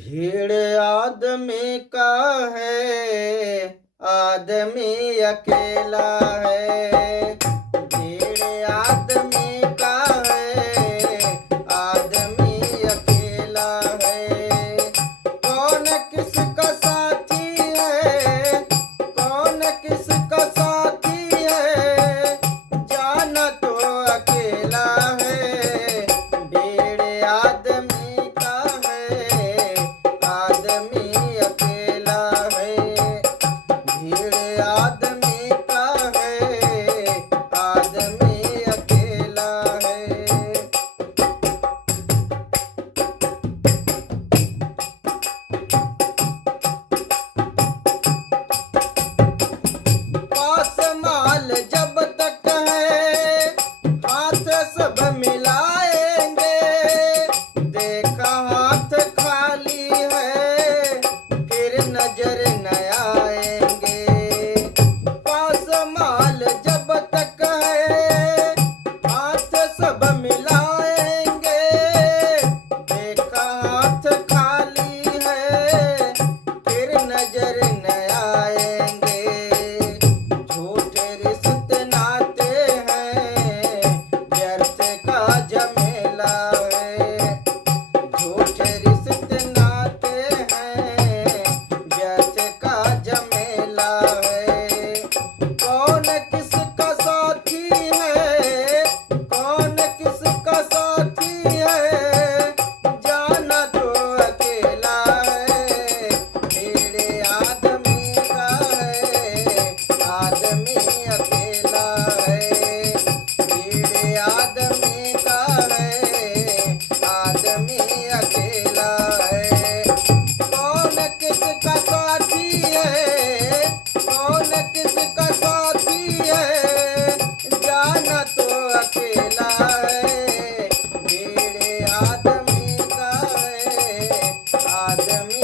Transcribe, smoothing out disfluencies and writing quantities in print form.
भीड़ आदमी का है, आदमी अकेला है। भीड़ आदमी का है, आदमी अकेला है। कौन किसका साथी है, कौन किसका साथी है, जाना तो अकेला है। भीड़ आदमी का है, आदमी अकेला है। भीड़ आदमी का है, आदमी अकेला है। पास माल जब तक है, हाथ सब मिलाएंगे। देखा हाथ खाली है, फिर नजर न आएंगे। पास माल जब तक है, हाथ सब मिलाएंगे। देखा हाथ खाली है, फिर नजर न आएंगे। झूठे रिश्ते नाते हैं, व्यर्थ का झमेला है। झूठे रिश्ते नाते हैं, व्यर्थ का झमेला है। कौन किसका साथी है, कौन किसका साथी है, जाना तो अकेला है। भीड़ आदमी का है, आदमी अकेला है। भीड़ आदमी का है, आदमी अकेला है। कौन किसका साथी है, कौन किसका साथी है, जाना तो अकेला है। भीड़ आदमी का है, आदमी